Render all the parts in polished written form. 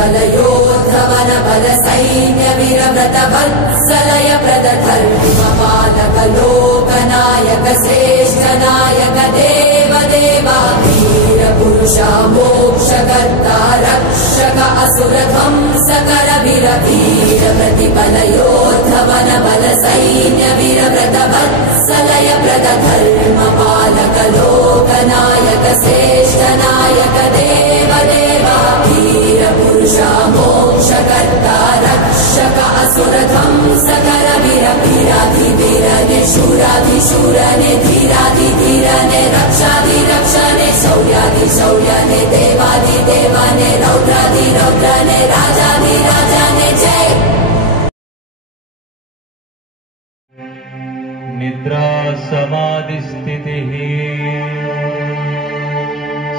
प्रतिबलयोद्धवन बल सैन्य वीरव्रत वत्सलय प्रदधर्म पालक लोकनायक श्रेष्ठ नायक देव देवा वीर पुरुषा मोक्षकर्ता रक्षक असुर ध्वंसकर वीर वीर प्रतिबलयोद्धवन बल सैन्य वीरव्रत वत्सलय प्रदधर्म पालक लोकनायक श्रेष्ठ नायक देव देवा वीर पुरुषा मोक्षकर्ता रक्षक असुर ध्वंसकर वीर वीराधिवीरने शूराधिशूरने धीराधिधीरने रक्षाधिरक्षणे शौर्याधिशौर्यने देवाधिदेवने रौद्राधिरौद्रने राजाधिराजने जय। निद्रा समाधि स्थितिः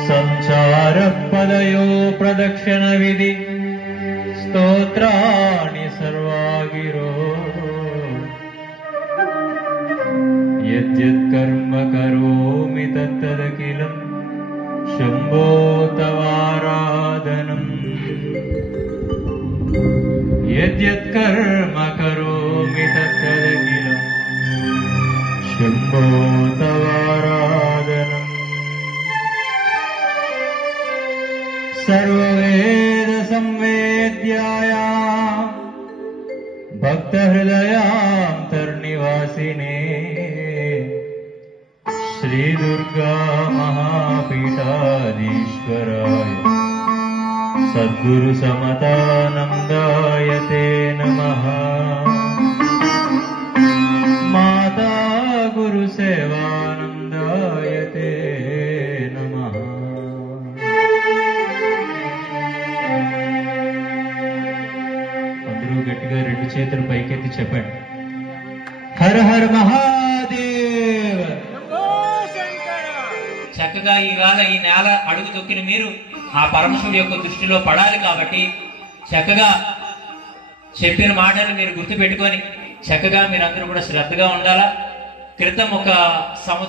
संचार पदयो प्रदक्षिण विधि स्तोत्राणि सर्वागिरो यद्यत्कर्म करोमि तत्तदखिलं शम्भो तवाराधनम् यद्यत्कर्म करोमि तत्तदखिलं शम्भो तवाराधनम् सर्ववेद संवेद्याया भक्तहृदयान्तर्निवासिने श्री दुर्गा महापीठाधीश्वराय सद्गुरु समतानंदाय ते नमः। माता गुरु सेवानंदाय ते नमः। అందరూ గట్టిగా రెండు చేతులు పైకెత్తి చెప్పండి, హర హర మహాదేవ్. చక్కగా ఈవేళ ఈ నేల అడుగు తొక్కిన మీరు ఆ పరమశివుడి యొక్క దృష్టిలో పడాలి కాబట్టి చక్కగా చెప్పిన మాటలు మీరు గుర్తు పెట్టుకొని చక్కగా మీరందరూ కూడా శ్రద్ధగా ఉండాలా. క్రితం ఒక 2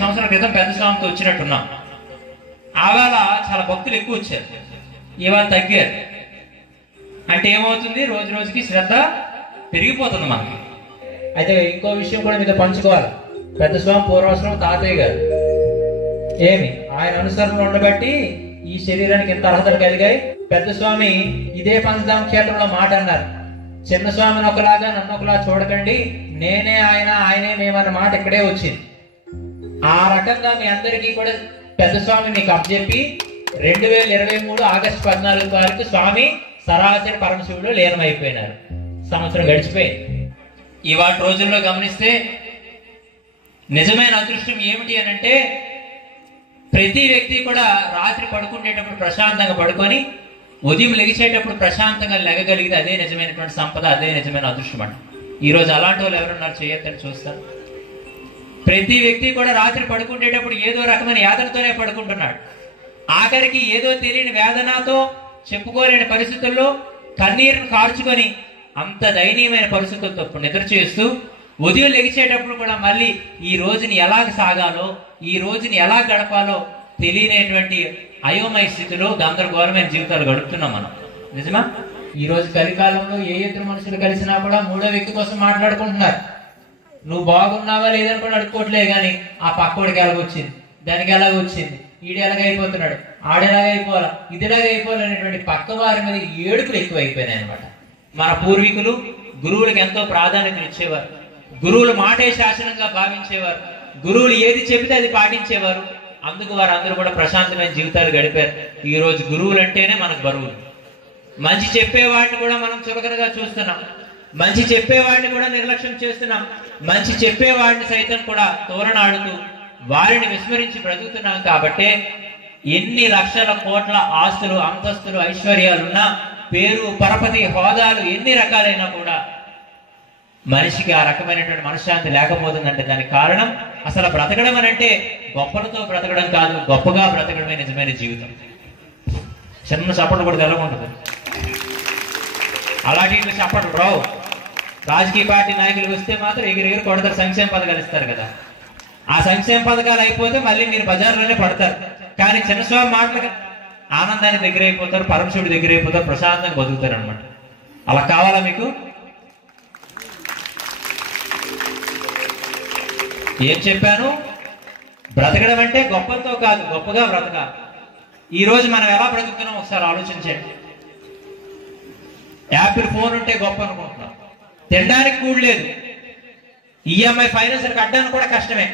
సంవత్సరాల క్రితం పెద్ద స్వామితో వచ్చినట్టున్నాం. ఆవేళ చాలా భక్తులు ఎక్కువ వచ్చారు, ఇవాళ తగ్గారు. అంటే ఏమవుతుంది, రోజు రోజుకి శ్రద్ధ పెరిగిపోతుంది మనకి. అయితే ఇంకో విషయం కూడా మీతో పంచుకోవాలి. పెద్ద స్వామి పూర్వాశ్రమం తాతయ్య గారు ఏమి ఆయన అనుసరణలో ఉండబట్టి ఈ శరీరానికి ఎంత అర్హతలు కలిగాయి. పెద్ద స్వామి ఇదే పంచధామ క్షేత్రంలో మాట అన్నారు, చిన్న స్వామిని ఒకలాగా నన్ను ఒకలా చూడకండి, నేనే ఆయన ఆయనే మేమన్న మాట ఇక్కడే వచ్చింది. ఆ రకంగా మీ అందరికీ కూడా పెద్ద స్వామి మీకు అప్పచెప్పి 2023 ఆగస్టు 14 తారీఖు స్వామి సరాసరి పరమశివుడు లీనమైపోయినారు. సంవత్సరం గడిచిపోయింది. ఇవాటి రోజుల్లో గమనిస్తే నిజమైన అదృష్టం ఏమిటి అని అంటే, ప్రతి వ్యక్తి కూడా రాత్రి పడుకునేటప్పుడు ప్రశాంతంగా పడుకొని ఉదయం లెగిచేటప్పుడు ప్రశాంతంగా లెగగలిగితే అదే నిజమైనటువంటి సంపద, అదే నిజమైన అదృష్టం అంట. ఈరోజు అలాంటి వాళ్ళు ఎవరున్నారు చేయొద్దని చూస్తాను. ప్రతి వ్యక్తి కూడా రాత్రి పడుకునేటప్పుడు ఏదో రకమైన యాతనతోనే పడుకుంటున్నాడు. ఆఖరికి ఏదో తెలియని వేదనతో చెప్పుకోలేని పరిస్థితుల్లో కన్నీరును కార్చుకొని అంత దయనీయమైన పరిస్థితులతో నిద్ర చేస్తూ ఉదయం లెగిచేటప్పుడు కూడా మళ్ళీ ఈ రోజుని ఎలా సాగాలో, ఈ రోజుని ఎలా గడపాలో తెలియనటువంటి అయోమయ స్థితిలో గందరగోళమైన జీవితాలు గడుపుతున్నాం మనం. నిజమా? ఈ రోజు కలికాలంలో ఏ ఇద్దరు మనుషులు కలిసినా కూడా మూడో వ్యక్తి కోసం మాట్లాడుకుంటున్నారు. నువ్వు బాగున్నావా లేదని కూడా అడుక్కోవట్లే గాని ఆ పక్కోడికి ఎలాగొచ్చింది, దానికి ఎలాగొచ్చింది, ఈడు ఎలాగైపోతున్నాడు, ఆడెలాగైపోవాలా, ఇదిలాగైపోవాలనేటువంటి పక్క వారి మీద ఏడుపులు ఎక్కువ అయిపోయినాయి అనమాట. మన పూర్వీకులు గురువులకు ఎంతో ప్రాధాన్యత ఇచ్చేవారు, గురువుల మాటే శాసనంగా భావించేవారు, గురువులు ఏది చెబితే అది పాటించేవారు. అందుకు వారందరూ కూడా ప్రశాంతమైన జీవితాలు గడిపారు. ఈ రోజు గురువులు అంటేనే మనకు బరువులు. మంచి చెప్పేవాడిని కూడా మనం చులకనగా చూస్తున్నాం, మంచి చెప్పేవాడిని కూడా నిర్లక్ష్యం చేస్తున్నాం, మంచి చెప్పేవాడిని సైతం కూడా తోరణాడుతూ వారిని విస్మరించి బ్రతుకుతున్నాం. కాబట్టి ఎన్ని లక్షల కోట్ల ఆస్తులు, అంతస్తులు, ఐశ్వర్యాలున్నా, పేరు, పరపతి, హోదాలు ఎన్ని రకాలైనా కూడా మనిషికి ఆ రకమైనటువంటి మనశ్శాంతి లేకపోతుందంటే దానికి కారణం అసలు బ్రతకడం అని అంటే గొప్పలతో బ్రతకడం కాదు, గొప్పగా బ్రతకడమే నిజమైన జీవితం. చిన్న చప్పట్లు కూడా తెలకుంటుంది. అలాంటి చప్పట్లు రావు. రాజకీయ పార్టీ నాయకులు వస్తే మాత్రం ఎగిరెగిరి కొడతారు, సంక్షేమ పథకాలు ఇస్తారు కదా. ఆ సంక్షేమ పథకాలు అయిపోతే మళ్ళీ మీరు బజార్లోనే పడతారు. కానీ చిన్నస్వామి మాటలు ఆనందానికి దగ్గర అయిపోతారు, పరమశివుడి దగ్గర అయిపోతారు, ప్రశాంతంగా బతుకుతారు అనమాట. అలా కావాలా మీకు? ఏం చెప్పాను? బ్రతకడం అంటే గొప్పతో కాదు, గొప్పగా బ్రతకాలి. ఈ రోజు మనం ఎలా బ్రతుకుతున్నాం ఒకసారి ఆలోచించండి. యాపిల్ ఫోన్ ఉంటే గొప్ప అనుకుంటున్నాం, తినడానికి కూడా లేదు, ఈఎంఐ ఫైనాన్స్ కట్టడానికి కూడా కష్టమే.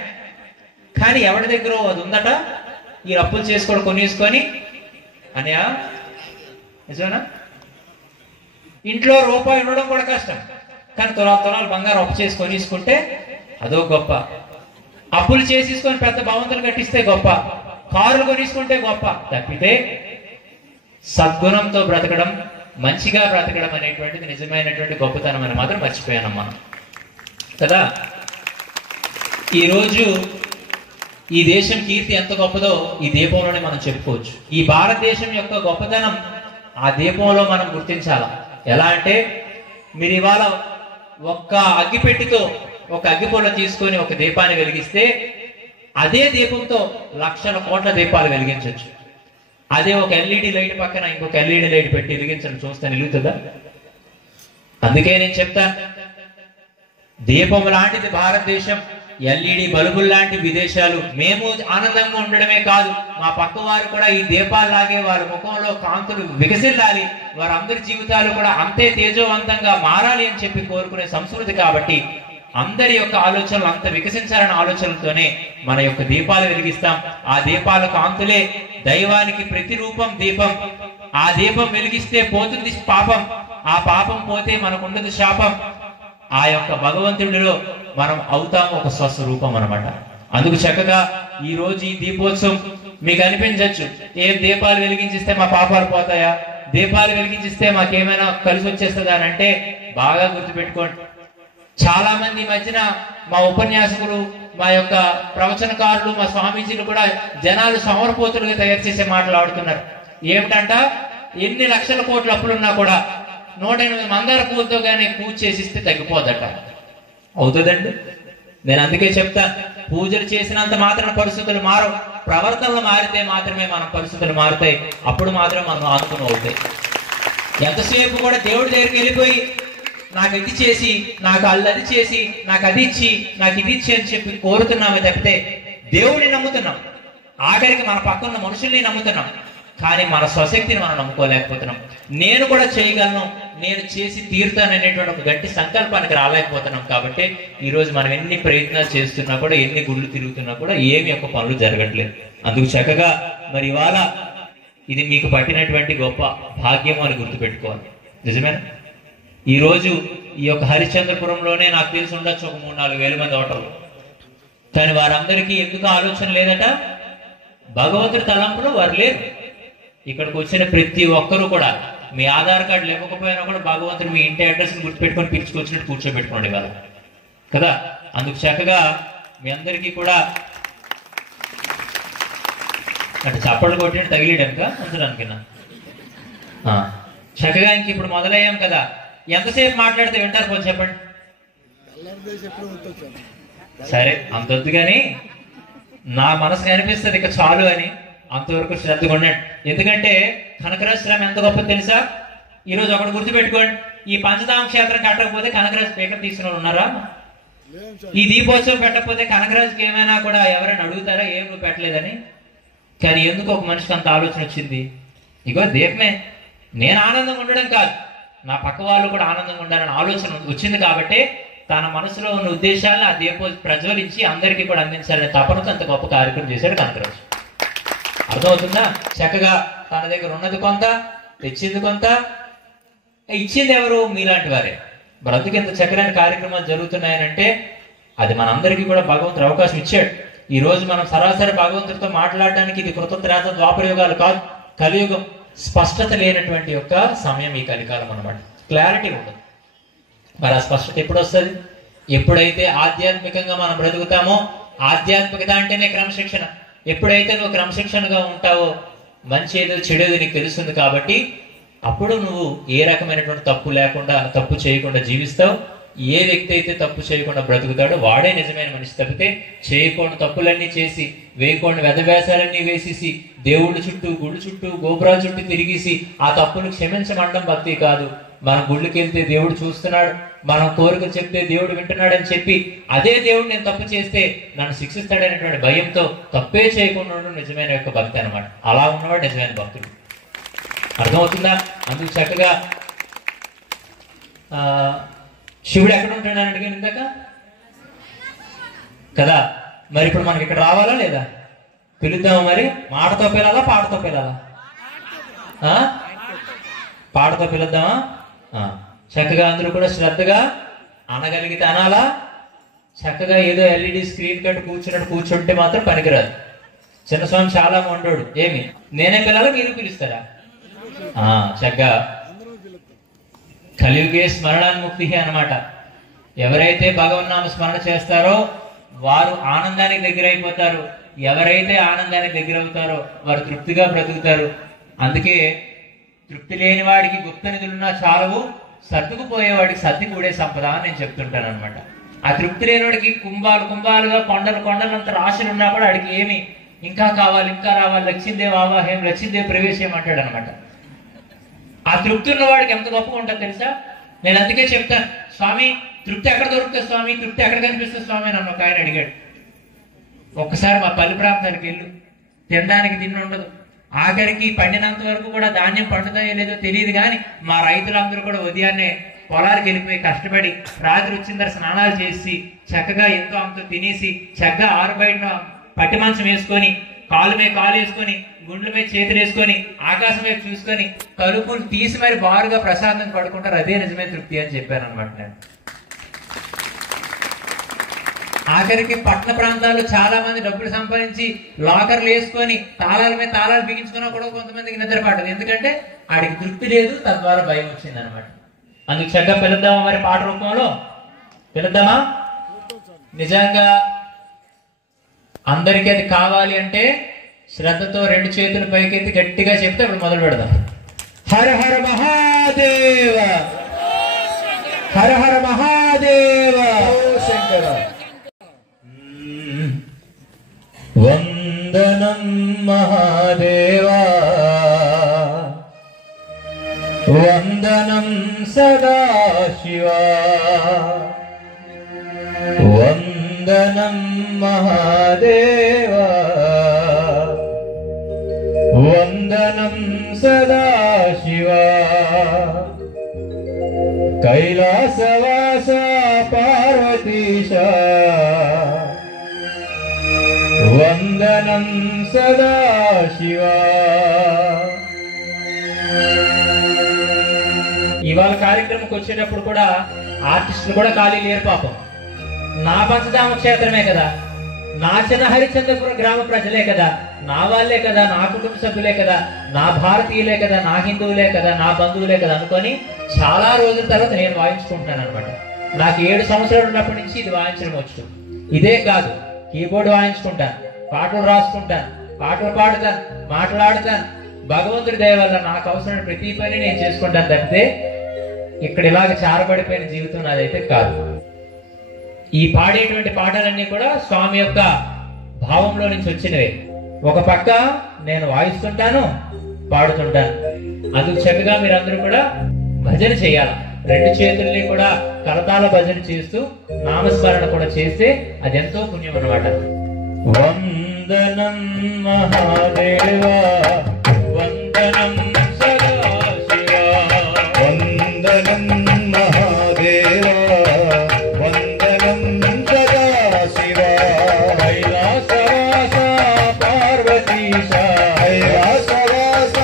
కానీ ఎవరి దగ్గర అది ఉందట, ఈ అప్పులు చేసుకోవడం కొనేసుకొని అనియా నిజమేనా? ఇంట్లో రూపాయి ఉండడం కూడా కష్టం, కానీ తులాలు బంగారం అప్పు చేసి కొనేసుకుంటే అదో గొప్ప. అప్పులు చేసేసుకొని పెద్ద భవంతులు కట్టిస్తే గొప్ప, కారులు కొనేసుకుంటే గొప్ప. తప్పితే సద్గుణంతో బ్రతకడం, మంచిగా బ్రతకడం అనేటువంటిది నిజమైనటువంటి గొప్పతనం అని మాత్రం మర్చిపోయాను మనం కదా. ఈరోజు ఈ దేశం కీర్తి ఎంత గొప్పదో ఈ దీపంలోనే మనం చెప్పుకోవచ్చు. ఈ భారతదేశం యొక్క గొప్పతనం ఆ దీపంలో మనం గుర్తించాలా. ఎలా అంటే, మీరు ఇవాళ ఒక్క అగ్గిపెట్టితో ఒక అగ్గిపొల తీసుకొని ఒక దీపాన్ని వెలిగిస్తే అదే దీపంతో లక్షల కోట్ల దీపాలు వెలిగించవచ్చు. అదే ఒక ఎల్ఈడి లైట్ పక్కన ఇంకొక ఎల్ఈడి లైట్ పెట్టి వెలిగించడం చూస్తే నిలుగుతుందా? అందుకే నేను చెప్తాను, దీపం లాంటిది భారతదేశం, ఎల్ఈడి బల్బుల్ లాంటి విదేశాలు. మేము ఆనందంగా ఉండడమే కాదు, మా పక్క వారు కూడా ఈ దీపాల్లాగే వారి ముఖంలో కాంతులు వికసిల్లాలి, వారందరి జీవితాలు కూడా అంతే తేజోవంతంగా మారాలి అని చెప్పి కోరుకునే సంస్కృతి. కాబట్టి అందరి యొక్క ఆలోచనలు అంత వికసించాలనే ఆలోచనలతోనే మన యొక్క దీపాలు వెలిగిస్తాం. ఆ దీపాల కాంతులే దైవానికి ప్రతిరూపం దీపం. ఆ దీపం వెలిగిస్తే పోతుంది పాపం, ఆ పాపం పోతే మనకుండదు శాపం. ఆ యొక్క భగవంతుడిలో మనం అవుతాము ఒక స్వస్వరూపం అనమాట. అందుకు చక్కగా ఈ రోజు ఈ దీపోత్సవం మీకు అనిపించవచ్చు, ఏం దీపాలు వెలిగించిస్తే మా పాపాలు పోతాయా, దీపాలు వెలిగించిస్తే మాకేమైనా కలిసి వచ్చేస్తుందా అని అంటే బాగా గుర్తుపెట్టుకోండి. చాలా మంది మధ్యన మా ఉపన్యాసకులు, మా యొక్క ప్రవచనకారులు, మా స్వామీజీలు కూడా జనాలు సమరపోతులుగా తయారు చేసే మాట్లాడుతున్నారు. ఏమిటంట, ఎన్ని లక్షల కోట్ల అప్పులున్నా కూడా 108 మందార పూలతో కానీ పూజ చేసిస్తే తగ్గిపోదట. అవుతుందండి? నేను అందుకే చెప్తా, పూజలు చేసినంత మాత్రం పరిస్థితులు మారవు, ప్రవర్తనలు మారితే మాత్రమే మన పరిస్థితులు మారుతాయి. అప్పుడు మాత్రమే మనం ఆనుకుని అవుతాయి. ఎంతసేపు కూడా దేవుడి దగ్గరికి వెళ్ళిపోయి నాకు ఇది చేసి, నాకు అల్లది చేసి, నాకు అది ఇచ్చి, నాకు ఇది ఇచ్చి అని చెప్పి కోరుతున్నామే తప్పితే దేవుడిని నమ్ముతున్నాం, ఆఖరికి మన పక్కన మనుషుల్ని నమ్ముతున్నాం, కానీ మన స్వశక్తిని మనం నమ్ముకోలేకపోతున్నాం. నేను కూడా చేయగలను, నేను చేసి తీరుతాను అనేటువంటి ఒక గట్టి సంకల్పానికి రాలేకపోతున్నాం. కాబట్టి ఈ రోజు మనం ఎన్ని ప్రయత్నాలు చేస్తున్నా కూడా, ఎన్ని గుళ్ళు తిరుగుతున్నా కూడా ఏమి యొక్క పనులు జరగట్లేదు. అందుకు చక్కగా మరి ఇవాళ ఇది మీకు పట్టినటువంటి గొప్ప భాగ్యం అని గుర్తుపెట్టుకోవాలి. నిజమేనా? ఈ రోజు ఈ యొక్క హరిశ్చంద్రపురంలోనే నాకు తెలిసి ఉండొచ్చు ఒక 3-4 వేల మంది ఓటర్లు. కానీ వారందరికీ ఎందుకు ఆలోచన లేదట, భగవంతుడి తలంపులో వారు లేరు. ఇక్కడికి వచ్చిన ప్రతి ఒక్కరూ కూడా మీ ఆధార్ కార్డు లేకపోయినా కూడా భగవంతుడు మీ ఇంటి అడ్రస్ గుర్తుపెట్టుకొని పిలుచుకొచ్చినట్టు కూర్చోబెట్టుకోండి కదా కదా. అందుకు చక్కగా మీ అందరికీ కూడా అంటే చప్పట్లు కొట్టినట్టు తగిలేయడానిక ఉంచడానికినా చక్కగా ఇంక ఇప్పుడు మొదలయ్యాం కదా. ఎంతసేపు మాట్లాడితే వింటారు పోనీ చెప్పండి. సరే అంతొద్దు కానీ నా మనసుకు అనిపిస్తుంది ఇక చాలు అని, అంతవరకు శ్రద్ధగా ఉండండి. ఎందుకంటే కనకరాజు శ్రమ ఎంత గొప్ప తెలుసా? ఈరోజు ఒకటి గుర్తుపెట్టుకోండి, ఈ పంచధామ క్షేత్రం కట్టకపోతే కనకరాజు పేకర్ తీసుకుని ఉన్నారా? ఈ దీపోత్సవం పెట్టకపోతే కనకరాజుకి ఏమైనా కూడా ఎవరైనా అడుగుతారా ఏం నువ్వు పెట్టలేదని? కానీ ఎందుకు ఒక మనిషికి అంత ఆలోచన వచ్చింది? ఇగో దీపమే, నేను ఆనందంగా ఉండడం కాదు, నా పక్క వాళ్ళు కూడా ఆనందంగా ఉండాలని ఆలోచన వచ్చింది. కాబట్టి తన మనసులో ఉన్న ఉద్దేశాలను ఆ దీపం ప్రజ్వలించి అందరికీ కూడా అందించాలనే తపనతో అంత గొప్ప కార్యక్రమం చేశాడు కనకరాజు. అర్థమవుతుందా? చక్కగా తన దగ్గర ఉన్నది కొంత, తెచ్చింది కొంత, ఇచ్చింది ఎవరు? మీలాంటి వారే. బ్రతుకు ఇంత చక్కని కార్యక్రమాలు జరుగుతున్నాయనంటే అది మనందరికీ కూడా భగవంతుడు అవకాశం ఇచ్చాడు. ఈ రోజు మనం సరాసరి భగవంతుడితో మాట్లాడడానికి ఇది కృతత్రేత ద్వాపర యుగాలు కాదు, కలియుగం. స్పష్టత లేనటువంటి యొక్క సమయం ఈ కలికాలం అన్నమాట. క్లారిటీ ఉండదు. మరి ఆ స్పష్టత ఎప్పుడు వస్తుంది? ఎప్పుడైతే ఆధ్యాత్మికంగా మనం బ్రతుకుతామో, ఆధ్యాత్మికత అంటేనే క్రమశిక్షణ. ఎప్పుడైతే నువ్వు క్రమశిక్షణగా ఉంటావో మంచి ఏదో చెడేదో నీకు తెలుస్తుంది. కాబట్టి అప్పుడు నువ్వు ఏ రకమైనటువంటి తప్పు లేకుండా, తప్పు చేయకుండా జీవిస్తావు. ఏ వ్యక్తి అయితే తప్పు చేయకుండా బ్రతుకుతాడో వాడే నిజమైన మనిషి. తప్పితే చేయకుండా తప్పులన్నీ చేసి, వేయకుండా వెధవేషాలన్నీ వేసేసి, దేవుడి చుట్టూ, గుడి చుట్టూ, గోపురాల చుట్టూ తిరిగేసి ఆ తప్పును క్షమించమండం భక్తి కాదు. మనం గుళ్ళకి వెళ్తే దేవుడు చూస్తున్నాడు, మనం కోరికలు చెప్తే దేవుడు వింటున్నాడు అని చెప్పి అదే దేవుడు నేను తప్పు చేస్తే నన్ను శిక్షిస్తాడనేటువంటి భయంతో తప్పే చేయకుండా ఉండడం నిజమైన యొక్క భక్తి అనమాట. అలా ఉన్నవాడు నిజమైన భక్తుడు. అర్థమవుతుందా? అందుకు చక్కగా శివుడు ఎక్కడ ఉంటున్నాడు అడిగాను ఇందాక కదా. మరి ఇప్పుడు మనకి ఇక్కడ రావాలా లేదా? పిలుద్దామా? మరి మాటతో పిలాలా, పాటతో పిలాలా? పాటతో పిలుద్దామా? చక్కగా అందరూ కూడా శ్రద్ధగా అనగలిగితే అనాలా. చక్కగా ఏదో ఎల్ఈడి స్క్రీన్ కట్టు కూర్చుంటే మాత్రం పనికిరాదు. చిన్నస్వామి చాలా మొండోడు. ఏమి నేనే పిలాలా, మీరు పిలుస్తారా? చక్కగా కలియుగే స్మరణాన్ముక్తి అన్నమాట. ఎవరైతే భగవన్నామ స్మరణ చేస్తారో వారు ఆనందానికి దగ్గర అయిపోతారు. ఎవరైతే ఆనందానికి దగ్గర అవుతారో వారు తృప్తిగా బ్రతుకుతారు. అందుకే తృప్తి లేని వాడికి గుప్త నిధులున్నా చాలవు, సర్దుకుపోయేవాడికి సర్ది కూడే సంపద అని నేను చెప్తుంటాను అనమాట. ఆ తృప్తి లేనివాడికి కుంభాలుగా కొండలంత రాశులు ఉన్నా కూడా వాడికి ఏమి ఇంకా కావాలి, ఇంకా రావాలి, లక్ష్మీదేవి ఆవాహయం, లక్ష్మీదేవి ప్రవేశం అంటాడు అనమాట. ఆ తృప్తి ఉన్న వాడికి ఎంత గొప్పగా ఉంటుంది తెలుసా? నేను అందుకే చెప్తాను, స్వామి తృప్తి ఎక్కడ దొరుకుతుంది స్వామి, తృప్తి ఎక్కడ కనిపిస్తుంది స్వామి నన్ను ఒక ఆయన అడిగాడు. ఒక్కసారి మా పల్లి ప్రాంతానికి వెళ్ళు, తినడానికి తిండి ఉండదు, ఆఖరికి పండినంత వరకు కూడా ధాన్యం పండుతాయో లేదో తెలియదు. కానీ మా రైతులందరూ కూడా ఉదయాన్నే పొలాలకు వెళ్ళిపోయి కష్టపడి రాత్రి వచ్చిన తర్వాత స్నానాలు చేసి చక్కగా ఎంతో అంతో తినేసి చక్కగా ఆరుబయట పట్టి మంచం వేసుకొని కాలు మీద కాలు వేసుకొని గుండెల మీద చేతులు వేసుకొని ఆకాశం వైపు చూసుకొని కలుపులు తీసి మరి బారుగా ప్రశాంతంగా పడుకుంటారు. అదే నిజమైన తృప్తి అని చెప్పాను అనమాట నేను. ఆఖరికి పట్టణ ప్రాంతాల్లో చాలా మంది డబ్బులు సంపాదించి లాకర్లు వేసుకొని తాళాల మీద తాళాలు బిగించుకున్నా కూడా కొంతమందికి నిద్ర పడదు. ఎందుకంటే ఆడికి తృప్తి లేదు, తద్వారా భయం వచ్చింది అనమాట. అందుకు చక్కగా పిలుద్దామా? మరి పాట రూపంలో పిలుద్దామా? నిజంగా అందరికీ అది కావాలి అంటే శ్రద్ధతో రెండు చేతులు పైకెత్తి గట్టిగా చెప్తే ఇప్పుడు మొదలు పెడదాం. హర హర మహాదేవ, హర హర మహాదేవ, శంకర. వందనం మహాదేవా, వందనం సదాశివా, వందనం మహాదేవా, వందనం సదాశివా, కైలాసవాస పార్వతీశ, వందనం సదాశివా. ఇవాళ కార్యక్రమంకి వచ్చేటప్పుడు కూడా ఆర్టిస్టులు కూడా ఖాళీ లేరు పాపం. నా పంచధామ క్షేత్రమే కదా, నా చిన్న హరిచంద్రపురం గ్రామ ప్రజలే కదా, నా వాళ్ళే కదా, నా కుటుంబ సభ్యులే కదా, నా భారతీయులే కదా, నా హిందువులే కదా, నా బంధువులే కదా అనుకొని చాలా రోజుల తర్వాత నేను వాయించుకుంటున్నాను అనమాట. నాకు 7 సంవత్సరాలు ఉన్నప్పటి నుంచి ఇది వాయించడం వచ్చు. ఇదే కాదు, కీబోర్డ్ వాయించుకుంటాను, పాటలు రాసుకుంటాను, పాటలు పాడుతాను, మాట్లాడుతాను. భగవంతుడి దయ వల్ల నాకు అవసరమైన ప్రతి పని నేను చేసుకుంటాను. తప్పితే ఇక్కడ ఇలాగ చారబడిపోయిన జీవితం నాదైతే కాదు. ఈ పాడేటువంటి పాటలన్నీ కూడా స్వామి యొక్క భావంలో నుంచి వచ్చినవే. ఒక పక్క నేను వాయిస్తుంటాను, పాడుతుంటాను. అందుకు చక్కగా మీరందరూ కూడా భజన చేయాలి. 2 చేతుల్ని కూడా కరతాల భజన చేస్తూ నామస్మరణ కూడా చేస్తే అది ఎంతో పుణ్యం అన్నమాట. వందనం మహాదేవా, వందనం సదాశివా, వందనం మహాదేవా, వందనం సదాశివా, కైలాసవాస పార్వతీశ, కైలాసవాస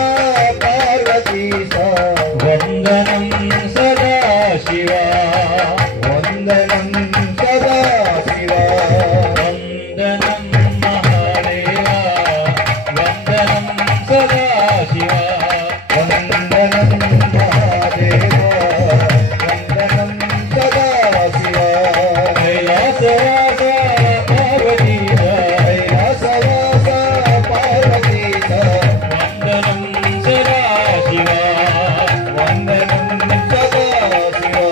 పార్వతీశ, వందనం సదాశివా, వందనం సదాశివా, వందనం మహాదేవా, వందనం సదాశివా, వందనం మహాదేవా, వందనం సదాశివా, కైలాసవాస పార్వతీశ, కైలాసవాస పార్వతీశ, వందనం సదాశివా, వందనం సదాశివా.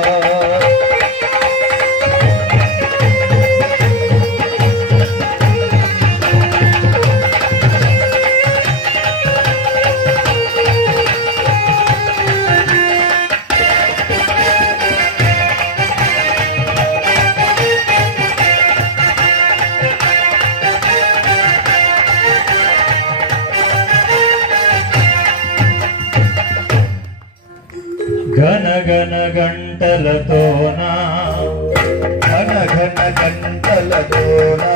ఘన ఘన గంటలతోనా ఘన ఘన గంటలతోనా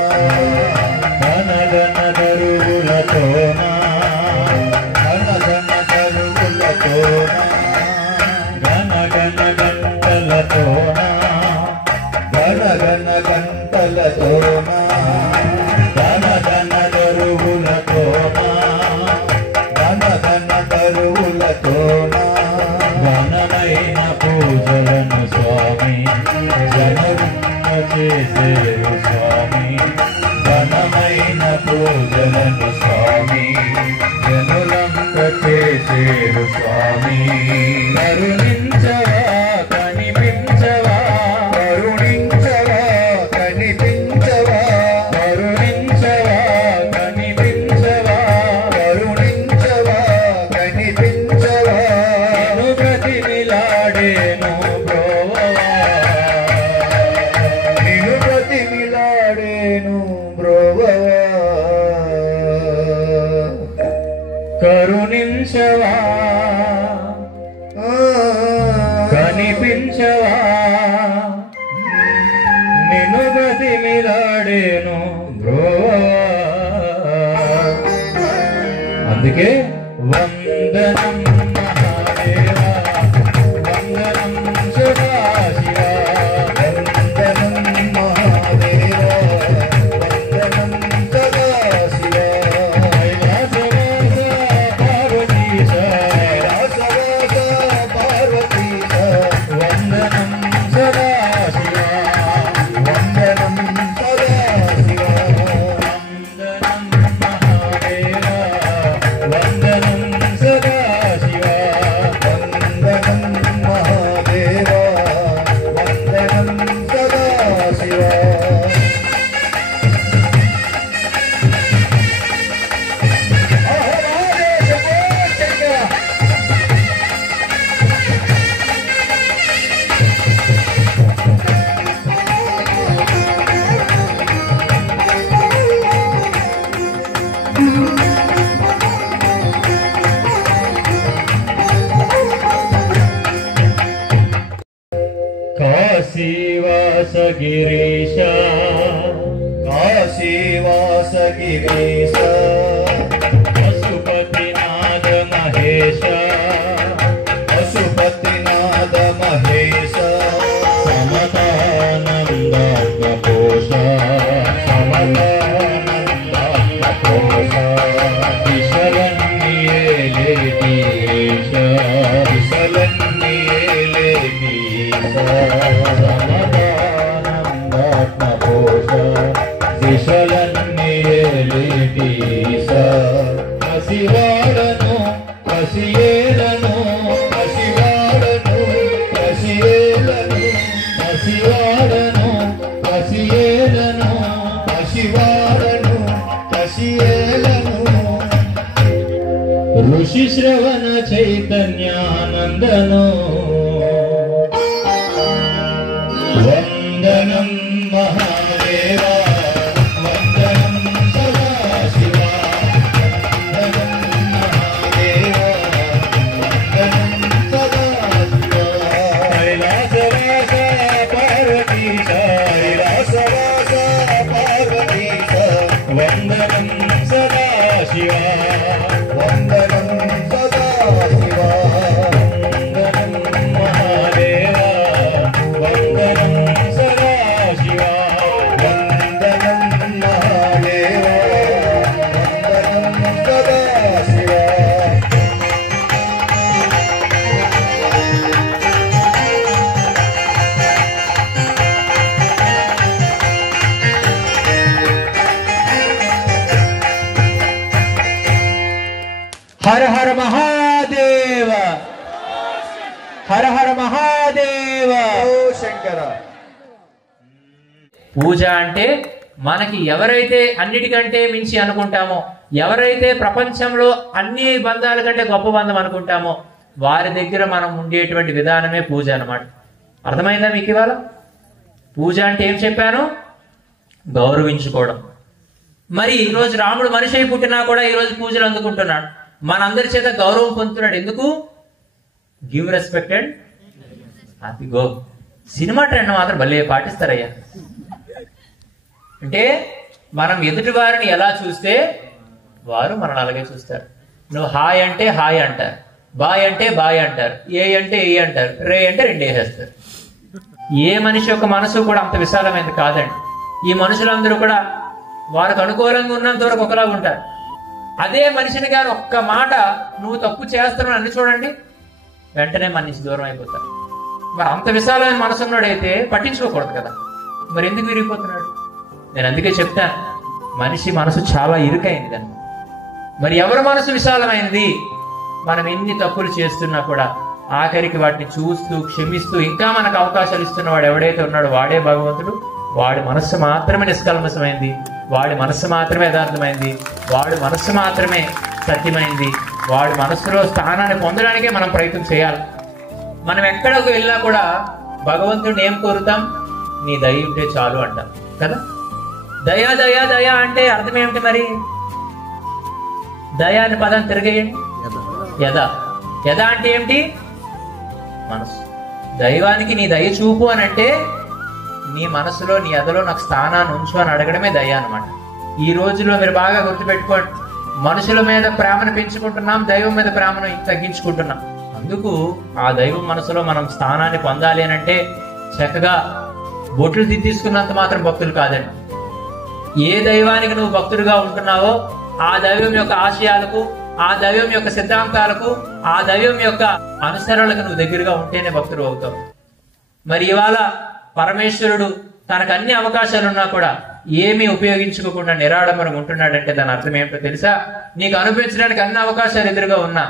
ఘన ఘన దరువులతోనా ఘన ఘన దరువులతోనా ఘన ఘన గంటలతోనా ఘన ఘన గంటలతోనా ఘన ఘన దరువులతోనా ఘన ఘన దరువులతోనా ఘనమైన పూజలను స్వామి జనరున్న చేసేరు స్వామి ఘనమైన పూజలను స్వామి జనులంత చేసేరు స్వామి కరుణించవా కనిపించవా కరుణించవా కనిపించవా కరుణించవా కనిపించవా కరుణించవా కనిపించవా నేను బ్రతిమిలాడేను బ్రోవా నిన్ను బ్రతిమిలాడేను బ్రోవవా కరుణించవా కనిపించవా నిన్ను బ్రతిమిలాడేను బ్రోవా అందుకే వందనం మహాదేవా వందనం సదాశివా వందనం మహాదేవా వందనం సదాశివా కైలాసవాస పార్వతీశ రాసవాస పార్వతీశ వందనం సదాశివా వందనం సదాశివా వందనం మహాదేవా వందనం సదాశివా వందనం మహాదేవా వందనం సదాశివా కాశీవాస గిరీశ కాశీవాస గిరీశ పశుపతినాథ మహేశ పశుపతినాథ మహేశ సమతానందాత్మకోశ సమతానందాత్మకోశ విశలన్నియేలేటీశ విశలన్నియేలేటీశ సమతానందాత్మకోశ విశలన్నియేలేటీశ పసివాడను పసియేలను పసివాడను పసియేలను పసివాడను పసియేలను పసివాడను పసియేలను ఋషి శ్రవణ చైతన్యానందను వందనం మహాదేవా వందనం సదాశివా వందనం మహాదేవా వందనం సదాశివా కైలాసవాస పార్వతీశ కైలాసవాస పార్వతీశ వందనం సదాశివా వందనం సదాశివా వందనం మహాదేవా వందనం సదాశివా వందనం మహాదేవా వందనం సదాశివా హర హర మహాదేవ హర హర మహాదేవ ఓ శంకర పూజ అంటే మనకి ఎవరైతే అన్నిటికంటే మించి అనుకుంటామో, ఎవరైతే ప్రపంచంలో అన్ని బంధాల కంటే గొప్ప బంధం అనుకుంటామో వారి దగ్గర మనం ఉండేటువంటి విధానమే పూజ అన్నమాట. అర్థమైందా మీకు ఇవాళ? పూజ అంటే ఏం చెప్పాను? గౌరవించుకోవడం. మరి ఈ రోజు రాముడు మనిషి అయి పుట్టినా కూడా ఈ రోజు పూజలు అందుకుంటున్నాడు, మనందరి చేత గౌరవం పొందుతున్నాడు. ఎందుకు? గివ్ రెస్పెక్ట్ అండ్ అదిగో సినిమా ట్రెండ్ మాత్రం భలే పాటిస్తారయ్యా. అంటే మనం ఎదుటి వారిని ఎలా చూస్తే వారు మనల్ని అలాగే చూస్తారు. నువ్వు హాయ్ అంటే హాయ్ అంటారు, బాయ్ అంటే బాయ్ అంటారు, ఏ అంటే ఏ అంటారు, రే అంటే రెండు వేసేస్తారు. ఏ మనిషి యొక్క మనసు కూడా అంత విశాలమైనది కాదండి. ఈ మనుషులందరూ కూడా వారికి అనుకూలంగా ఉన్నంత వరకు ఒకలా ఉంటారు. అదే మనిషిని కానీ ఒక్క మాట నువ్వు తప్పు చేస్తున్నావు అన్ని చూడండి, వెంటనే మన నుంచి దూరం అయిపోతారు. మరి అంత విశాలమైన మనసు ఉన్నాడైతే పట్టించుకోకూడదు కదా, మరి ఎందుకు విరిగిపోతున్నాడు? నేను అందుకే చెప్తాను, మనిషి మనసు చాలా ఇరుకైంది అని. మరి ఎవరి మనసు విశాలమైంది? మనం ఎన్ని తప్పులు చేస్తున్నా కూడా ఆఖరికి వాటిని చూస్తూ క్షమిస్తూ ఇంకా మనకు అవకాశాలు ఇస్తున్నవాడు ఎవడైతే ఉన్నాడో వాడే భగవంతుడు. వాడి మనస్సు మాత్రమే నిష్కల్మషమైంది, వాడి మనస్సు మాత్రమే యథార్థమైంది, వాడి మనస్సు మాత్రమే సత్యమైంది. వాడి మనస్సులో స్థానాన్ని పొందడానికే మనం ప్రయత్నం చేయాలి. మనం ఎక్కడికి వెళ్ళినా కూడా భగవంతుడిని ఏం కోరుతాం? నీ దయ ఉంటే చాలు అంటాం కదా. దయా దయా దయా అంటే అర్థం ఏమిటి మరి? దయా అని పదం తిరగేయండి. యథ యథ అంటే ఏమిటి? మనసు. దైవానికి నీ దయ చూపు అని అంటే నీ మనసులో నీ ఎదలో నాకు స్థానాన్ని ఉంచు అని అడగడమే దయ అనమాట. ఈ రోజుల్లో మీరు బాగా గుర్తుపెట్టుకోండి, మనుషుల మీద ప్రేమను పెంచుకుంటున్నాం, దైవం మీద ప్రేమను తగ్గించుకుంటున్నాం. అందుకు ఆ దైవం మనసులో మనం స్థానాన్ని పొందాలి అని అంటే చక్కగా బొట్లు తీసుకున్నంత మాత్రం భక్తులు కాదండి. ఏ దైవానికి నువ్వు భక్తుడిగా ఉంటున్నావో ఆ దైవం యొక్క ఆశయాలకు, ఆ దైవం యొక్క సిద్ధాంతాలకు, ఆ దైవం యొక్క అనుసరణలకు నువ్వు దగ్గరగా ఉంటేనే భక్తుడు అవుతావు. మరి ఇవాళ పరమేశ్వరుడు తనకు అన్ని అవకాశాలు ఉన్నా కూడా ఏమీ ఉపయోగించుకోకుండా నిరాడంబరంగా ఉంటున్నాడంటే దాని అర్థం ఏమిటో తెలుసా? నీకు అనిపించడానికి అన్ని అవకాశాలు ఎదురుగా ఉన్నా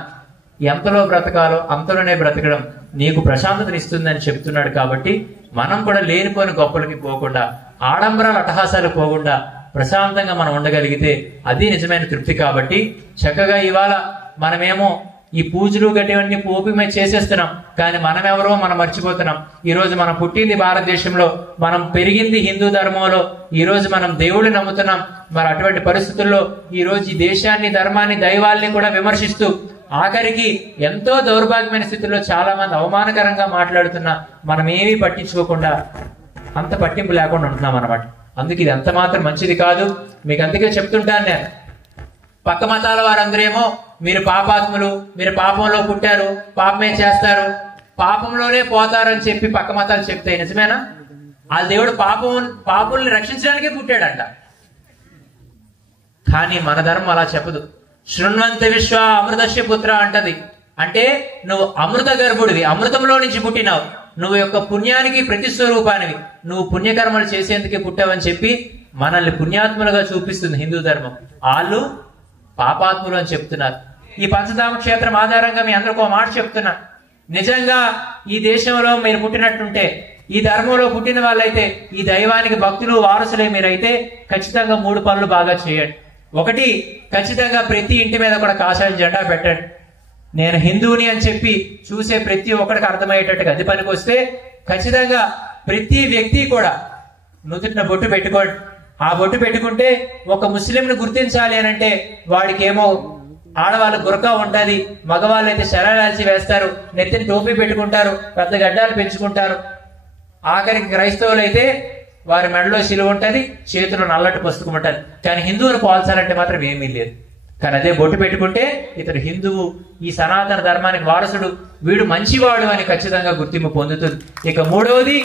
ఎంతలో బ్రతకాలో అంతలోనే బ్రతకడం నీకు ప్రశాంతతని ఇస్తుందని చెప్తున్నాడు. కాబట్టి మనం కూడా లేనిపోని గొప్పలకి పోకుండా, ఆడంబరాలు అట్టహాసాలు పోకుండా ప్రశాంతంగా మనం ఉండగలిగితే అది నిజమైన తృప్తి. కాబట్టి చక్కగా ఇవాళ మనమేమో ఈ పూజలు గట్టివన్నీ ఓపికమై చేసేస్తున్నాం, కానీ మనమెవరో మనం మర్చిపోతున్నాం. ఈ రోజు మనం పుట్టింది భారతదేశంలో, మనం పెరిగింది హిందూ ధర్మంలో, ఈ రోజు మనం దేవుడిని నమ్ముతున్నాం. మరి అటువంటి పరిస్థితుల్లో ఈ రోజు ఈ దేశాన్ని, ధర్మాన్ని, దైవాల్ని కూడా విమర్శిస్తూ ఆఖరికి ఎంతో దౌర్భాగ్యమైన స్థితిలో చాలా మంది అవమానకరంగా మాట్లాడుతున్నా మనం ఏమీ పట్టించుకోకుండా అంత పట్టింపు లేకుండా ఉంటున్నాం అన్నమాట. అందుకే ఇది ఎంత మాత్రం మంచిది కాదు. మీకు అందుకే చెప్తుంటాను నేను, పక్క మతాల వారందరేమో మీరు పాపాత్ములు, మీరు పాపంలో పుట్టారు, పాపమే చేస్తారు, పాపంలోనే పోతారని చెప్పి పక్క మతాలు చెప్తాయి. నిజమేనా? ఆ దేవుడు పాపుల్ని రక్షించడానికే పుట్టాడంట. కానీ మన ధర్మం అలా చెప్పదు. శృణ్వంత విశ్వ అమృతస్య పుత్ర అంటది. అంటే నువ్వు అమృత గర్భుడివి, అమృతంలో నుంచి పుట్టినావు, నువ్వు యొక్క పుణ్యానికి ప్రతిస్వరూపానివి, నువ్వు పుణ్యకర్మలు చేసేందుకే పుట్టావని చెప్పి మనల్ని పుణ్యాత్ములుగా చూపిస్తుంది హిందూ ధర్మం. వాళ్ళు పాపాత్ములు అని చెప్తున్నారు. ఈ పంచధామ క్షేత్రం ఆధారంగా మీ అందరికీ ఒక మాట చెప్తున్నా, నిజంగా ఈ దేశంలో మీరు పుట్టినట్టుంటే, ఈ ధర్మంలో పుట్టిన వాళ్ళైతే, ఈ దైవానికి భక్తులు వారసులే మీరైతే ఖచ్చితంగా 3 పనులు బాగా చేయండి. ఒకటి, ఖచ్చితంగా ప్రతి ఇంటి మీద కూడా కాషాయం జెండా పెట్టండి. నేను హిందువుని అని చెప్పి చూసే ప్రతి ఒక్కడికి అర్థమయ్యేటట్టుగా అది పనికి వస్తే ఖచ్చితంగా ప్రతి వ్యక్తి కూడా నుదుటిన బొట్టు పెట్టుకోండి. ఆ బొట్టు పెట్టుకుంటే ఒక ముస్లింని గుర్తించాలి అని అంటే వాడికి ఏమో ఆడవాళ్ళ గురకా ఉంటది, మగవాళ్ళు అయితే శరాలాల్చి వేస్తారు, నెత్తిని టోపీ పెట్టుకుంటారు, పెద్ద గడ్డాలు పెంచుకుంటారు. ఆఖరికి క్రైస్తవులు అయితే వారి మెడలో శిలువ ఉంటది, చేతిలో నల్లటి పుస్తకం ఉంటది. కానీ హిందువుని పోల్చాలంటే మాత్రం ఏమీ లేదు. కానీ అదే బొట్టు పెట్టుకుంటే ఇతడు హిందువు, ఈ సనాతన ధర్మానికి వారసుడు, వీడు మంచివాడు అని ఖచ్చితంగా గుర్తింపు పొందుతుంది. ఇక 3వది,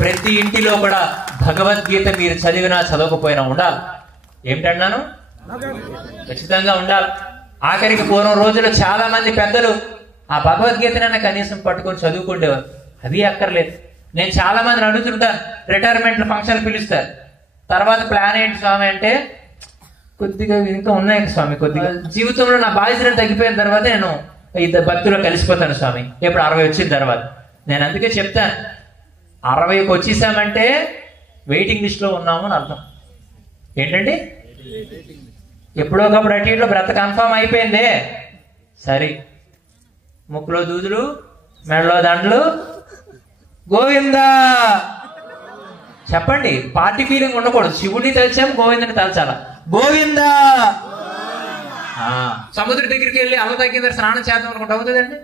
ప్రతి ఇంటిలో కూడా భగవద్గీత మీరు చదివినా చదవకపోయినా ఉండాలి. ఏమిటన్నాను? ఖచ్చితంగా ఉండాలి. ఆఖరికి పూర్వం రోజుల్లో చాలా మంది పెద్దలు ఆ భగవద్గీతనైనా కనీసం పట్టుకొని చదువుకుండేవారు. అది అక్కర్లేదు. నేను చాలా మందిని అడుగుతుంటాను, రిటైర్మెంట్ ఫంక్షన్ పిలుస్తారు, తర్వాత ప్లాన్ ఏంటి స్వామి అంటే, కొద్దిగా ఇంకా ఉన్నాయి స్వామి, కొద్దిగా జీవితంలో నా బాధ్యతలు తగ్గిపోయిన తర్వాత నేను భక్తుల్లో కలిసిపోతాను స్వామి, ఎప్పుడు 60 వచ్చిన తర్వాత. నేను అందుకే చెప్తాను, 60కి వచ్చేసామంటే వెయిటింగ్ లిస్ట్ లో ఉన్నాము అని అర్థం. ఏంటండి? ఎప్పుడో ఒకప్పుడు అటీలో బ్రత కన్ఫర్మ్ అయిపోయిందే. సరే, ముక్కులో దూదులు, మెడలో దండలు, గోవిందా చెప్పండి. పార్టీ ఫీలింగ్ ఉండకూడదు. శివుడిని తలిచాం, గోవిందని తలచాల. గోవిందా. సముద్రం దగ్గరికి వెళ్ళి అల్ల తగ్గిన స్నానం చేద్దాం అనుకుంటే అవుతుందండి?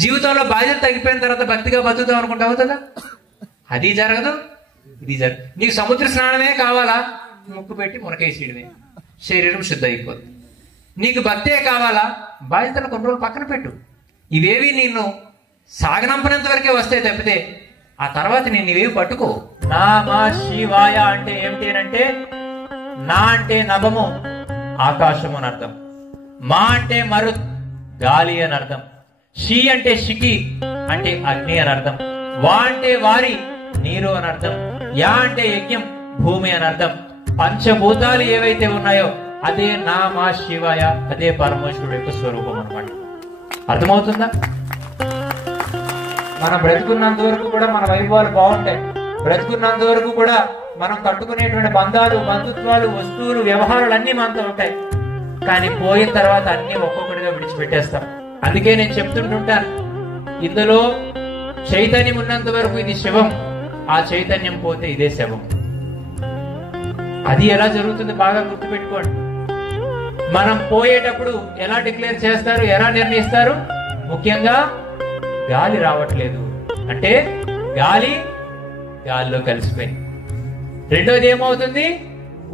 జీవితంలో బాధ్యత తగ్గిపోయిన తర్వాత భక్తిగా బతుకుతాం అనుకుంటే అవుతుందా? అది జరగదు, ఇది జరగదు. నీకు సముద్ర స్నానమే కావాలా? ముక్కు పెట్టి మునకేసేయడమే, శరీరం శుద్ధ అయిపోతుంది. నీకు భక్తే కావాలా? బాధ్యతలు కొన్ని రోజులు పక్కన పెట్టు. ఇవేవి నిన్ను సాగనంపనంత వరకే వస్తాయి తప్పితే ఆ తర్వాత నేను ఇవేవి పట్టుకో. నామ శివాయ అంటే ఏమిటి అంటే, నా అంటే నభము ఆకాశము అని అర్థం, మా అంటే మరు గాలి అని అర్థం, షి అంటే షికి అంటే అగ్ని అని అర్థం, వా అంటే వారి నీరు అని అర్థం, యా అంటే యజ్ఞం భూమి అని అర్థం. పంచభూతాలు ఏవైతే ఉన్నాయో అదే నామా శివాయ, అదే పరమేశ్వరుడు యొక్క స్వరూపం అన్నమాట. అర్థమవుతుందా? మనం బ్రతుకున్నంత వరకు కూడా మన వైభవాలు బాగుంటాయి. బ్రతుకున్నంత వరకు కూడా మనం కట్టుకునేటువంటి బంధాలు, బంధుత్వాలు, వస్తువులు, వ్యవహారాలు అన్ని మనతో ఉంటాయి. కానీ పోయిన తర్వాత అన్ని ఒక్కొక్కటిగా విడిచిపెట్టేస్తాం. అందుకే నేను చెప్తుంటుంటాను, ఇందులో చైతన్యం ఉన్నంత వరకు ఇది శివం, ఆ చైతన్యం పోతే ఇదే శవం. అది ఎలా జరుగుతుంది బాగా గుర్తుపెట్టుకోండి. మనం పోయేటప్పుడు ఎలా డిక్లేర్ చేస్తారు, ఎలా నిర్ణయిస్తారు? ముఖ్యంగా గాలి రావట్లేదు అంటే గాలిలో కలిసిపోయింది. రెండోది ఏమవుతుంది?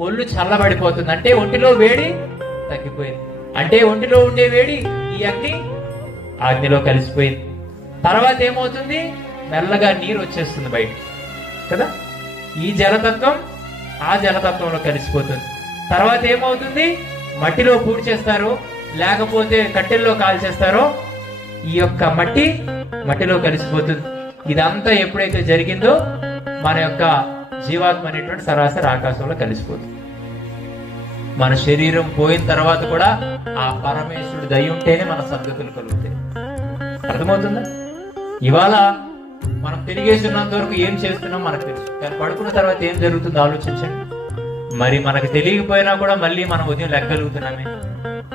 ఒళ్ళు చల్లబడిపోతుంది అంటే ఒంటిలో వేడి తగ్గిపోయింది. అంటే ఒంటిలో ఉండే వేడి ఈ అగ్నిలో కలిసిపోయింది. తర్వాత ఏమవుతుంది? మెల్లగా నీరు వచ్చేస్తుంది బయట కదా. ఈ జలతత్వం ఆ జలతత్వంలో కలిసిపోతుంది. తర్వాత ఏమవుతుంది? మట్టిలో పూడి చేస్తారో లేకపోతే కట్టెల్లో కాల్చేస్తారో ఈ యొక్క మట్టిలో కలిసిపోతుంది. ఇదంతా ఎప్పుడైతే జరిగిందో మన యొక్క జీవాత్మ అనేటువంటి సరాసరి ఆకాశంలో కలిసిపోతుంది. మన శరీరం పోయిన తర్వాత కూడా ఆ పరమేశ్వరుడు దయ ఉంటేనే మన సద్గతులు కలుగుతాయి. అర్థమవుతుందా? ఇవాళ మనం తిరిగేసి ఉన్నంత వరకు ఏం చేస్తున్నాం మనకు తెలుసు, కానీ పడుకున్న తర్వాత ఏం జరుగుతుందో ఆలోచించండి. మరి మనకు తెలియకపోయినా కూడా మళ్ళీ మనం ఉదయం లెక్కగలుగుతున్నామే.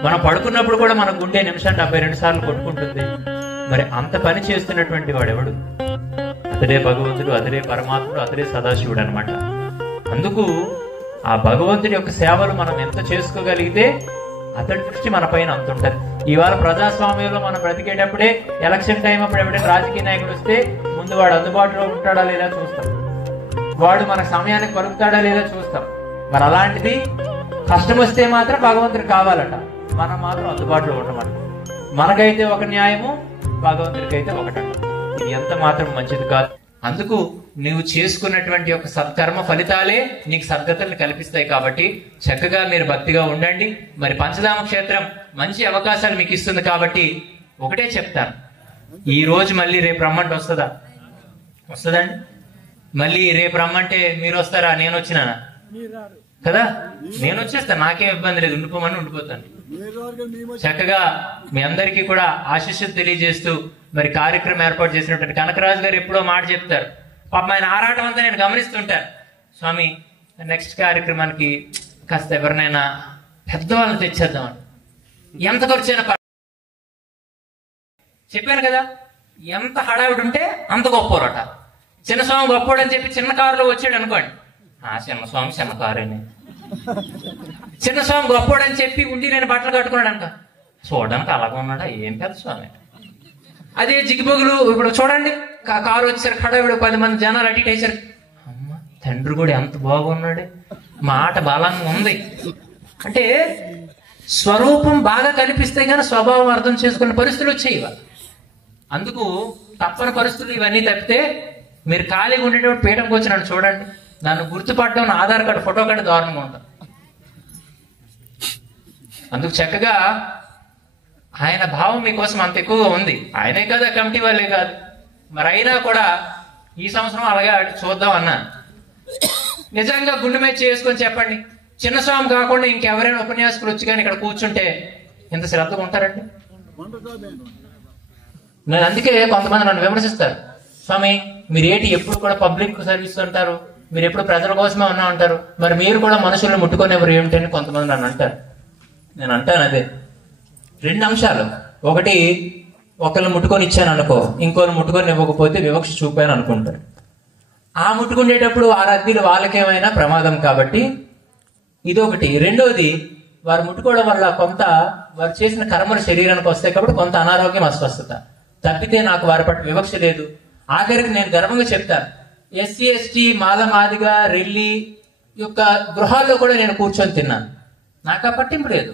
మనం పడుకున్నప్పుడు కూడా మన గుండె నిమిషాన్ని 72 సార్లు కొట్టుకుంటుంది. మరి అంత పని చేస్తున్నటువంటి వాడెవడు? అతడే భగవంతుడు, అతడే పరమాత్ముడు, అతడే సదాశివుడు అనమాట. అందుకు ఆ భగవంతుడి యొక్క సేవలు మనం ఎంత చేసుకోగలిగితే అతడి దృష్టి మన పైన అంత ఉంటుంది. ఇవాళ ప్రజాస్వామ్యంలో మనం బ్రతికేటప్పుడే ఎలక్షన్ టైం అప్పుడు ఎవరైనా రాజకీయ నాయకుడు వస్తే ముందు వాడు అందుబాటులో ఉంటాడా లేదా చూస్తాం, వాడు మన సమయానికి పలుకుతాడా లేదా చూస్తాం. మరి అలాంటిది కష్టం వస్తే మాత్రం భగవంతుడు కావాలట, మనం మాత్రం అందుబాటులో ఉండమంట. మనకైతే ఒక న్యాయము, భగవంతుడికి అయితే ఒకటంట. ఇది ఎంత మాత్రం మంచిది కాదు. అందుకు నువ్వు చేసుకున్నటువంటి యొక్క సత్కర్మ ఫలితాలే నీకు సద్గతులను కల్పిస్తాయి. కాబట్టి చక్కగా మీరు భక్తిగా ఉండండి. మరి పంచధామ క్షేత్రం మంచి అవకాశాలు మీకు ఇస్తుంది. కాబట్టి ఒకటే చెప్తాను, ఈ రోజు మళ్ళీ రేపు రమ్మంటే వస్తుందండి? మళ్ళీ రేపు రమ్మంటే మీరు వస్తారా? నేను వచ్చినానా కదా? నేను వచ్చేస్తాను, నాకేం ఇబ్బంది లేదు. ఉండిపోమని ఉండిపోతాను. చక్కగా మీ అందరికీ కూడా ఆశీస్సులు తెలియజేస్తూ మరి కార్యక్రమం ఏర్పాటు చేసినటువంటి కనకరాజు గారు ఎప్పుడో మాట చెప్తారు. పాపం ఆయన ఆరాటం అంతా నేను గమనిస్తుంటాను. స్వామి నెక్స్ట్ కార్యక్రమానికి కాస్త ఎవరినైనా పెద్దవాళ్ళని తెచ్చేద్దామని. ఎంత ఖర్చైనా చెప్పాను కదా, ఎంత హడావిడి ఉంటే అంత గొప్పవారట. చిన్న స్వామి గొప్పవాడు అని చెప్పి చిన్న కారులో వచ్చాడు అనుకోండి, చిన్న స్వామి చిన్న కారేనే. చిన్న స్వామి గొప్పవాడు అని చెప్పి ఉండి నేను బట్టలు కట్టుకున్నాడు అంట, చూడడానికి అలాగే ఉన్నాడా, ఏం పెద్ద స్వామి. అదే జిగిబొగులు ఇప్పుడు చూడండి, కారు వచ్చేసరికి హడావిడి 10 మంది జనాలు అటు ఇటు వేసారు. అమ్మ తండ్రి కూడా ఎంత బాగున్నాడు, మాట బలంగా ఉంది అంటే స్వరూపం బాగా కనిపిస్తే గానీ స్వభావం అర్థం చేసుకునే పరిస్థితులు వచ్చాయి ఇవాళ. అందుకు తప్పని పరిస్థితులు ఇవన్నీ తప్పితే మీరు ఖాళీగా ఉండేటప్పుడు పీఠంకి వచ్చినాడు చూడండి, నన్ను గుర్తుపట్టడం నా ఆధార్ కార్డు ఫోటో కంటే దారుణంగా ఉంటుంది. అందుకు చక్కగా ఆయన భావం మీకోసం అంత ఎక్కువగా ఉంది. ఆయనే కదా కమిటీ వాళ్ళే కాదు. మరి అయినా కూడా ఈ సంవత్సరం అలాగే చూద్దాం అన్నా. నిజంగా గుండె మీద చేసుకొని చెప్పండి, చిన్న స్వామి కాకుండా ఇంకెవరైనా ఉపన్యాసకులు వచ్చి కానీ ఇక్కడ కూర్చుంటే ఎంత శ్రద్ధగా ఉంటారండి. నేను అందుకే కొంతమంది నన్ను విమర్శిస్తారు, స్వామి మీరు ఎప్పుడు కూడా పబ్లిక్ సర్వీస్ అంటారు, మీరు ఎప్పుడు ప్రజల కోసమే ఉన్నా అంటారు, మరి మీరు కూడా మనుషులను ముట్టుకొని ఎవరు ఏమిటని కొంతమంది నన్ను అంటారు. నేను అంటాను అదే 2 అంశాలు. ఒకటి, ఒకళ్ళు ముట్టుకొని ఇచ్చాను అనుకో, ఇంకోళ్ళు ముట్టుకొని ఇవ్వకపోతే వివక్ష చూపాను అనుకుంటారు. ఆ ముట్టుకునేటప్పుడు ఆ రద్దీలు వాళ్ళకేమైనా ప్రమాదం కాబట్టి ఇదొకటి. రెండోది, వారు ముట్టుకోవడం వల్ల కొంత వారు చేసిన కర్మలు శరీరానికి వస్తాయి కాబట్టి కొంత అనారోగ్యం, అస్వస్థత. తప్పితే నాకు వారి పట్ల వివక్ష లేదు. ఆఖరికి నేను గర్వంగా చెప్తాను, ఎస్సీ ఎస్టీ మాల మాదిగ రెల్లి యొక్క గృహాల్లో కూడా నేను కూర్చొని తిన్నాను. నాకు ఆ పట్టింపు లేదు.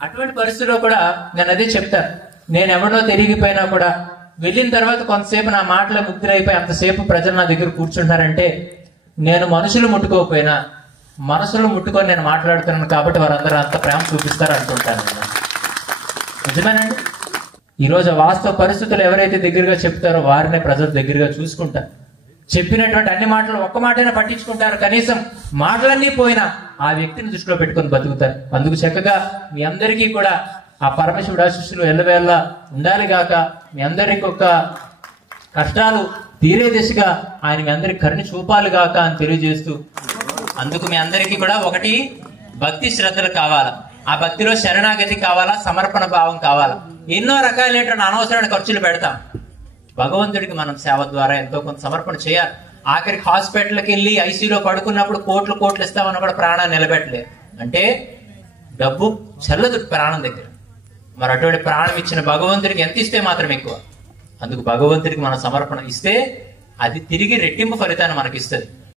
అటువంటి పరిస్థితుల్లో కూడా నేను అదే చెప్తాను, నేను ఎవరినో తిరిగిపోయినా కూడా వెళ్ళిన తర్వాత కొంతసేపు నా మాటల ముగ్గురైపోయి అంతసేపు ప్రజలు నా దగ్గర కూర్చుంటారంటే నేను మనుషులు ముట్టుకోకపోయినా మనసులు ముట్టుకొని నేను మాట్లాడుతున్నాను కాబట్టి వారందరూ అంత ప్రేమ చూపిస్తారు అనుకుంటాను. నిజమేనండి. ఈరోజు వాస్తవ పరిస్థితులు ఎవరైతే దగ్గరగా చెప్తారో వారినే ప్రజలు దగ్గరగా చూసుకుంటారు. చెప్పినటువంటి అన్ని మాటలు ఒక్క మాటైనా పట్టించుకుంటారు. కనీసం మాటలన్నీ పోయినా ఆ వ్యక్తిని దృష్టిలో పెట్టుకొని బతుకుతారు. అందుకు చక్కగా మీ అందరికీ కూడా ఆ పరమశివుడు ఆశీస్సులు ఎల్లవేళ్ళ ఉండాలి గాక. మీ అందరికి ఒక కష్టాలు తీరే దిశగా ఆయన మీ అందరికి కరుణ చూపాలి గాక అని తెలియజేస్తూ, అందుకు మీ అందరికీ కూడా ఒకటి భక్తి శ్రద్ధలు కావాలా, ఆ భక్తిలో శరణాగతి కావాలా, సమర్పణ భావం కావాలా. ఎన్నో రకాలైనటువంటి అనవసరమైన ఖర్చులు పెడతాం. భగవంతుడికి మనం సేవ ద్వారా ఎంతో కొంత సమర్పణ చేయాలి. ఆఖరికి హాస్పిటల్కి వెళ్ళి ఐసీయూలో పడుకున్నప్పుడు కోట్లు ఇస్తామని కూడా ప్రాణాన్ని నిలబెట్టలేదు. అంటే డబ్బు చల్లదు ప్రాణం దగ్గర. మరి అటువంటి ప్రాణం ఇచ్చిన భగవంతుడికి ఎంత ఇస్తే మాత్రం ఎక్కువ. అందుకు భగవంతుడికి మనం సమర్పణ ఇస్తే అది తిరిగి రెట్టింపు ఫలితాన్ని మనకి ఇస్తుంది.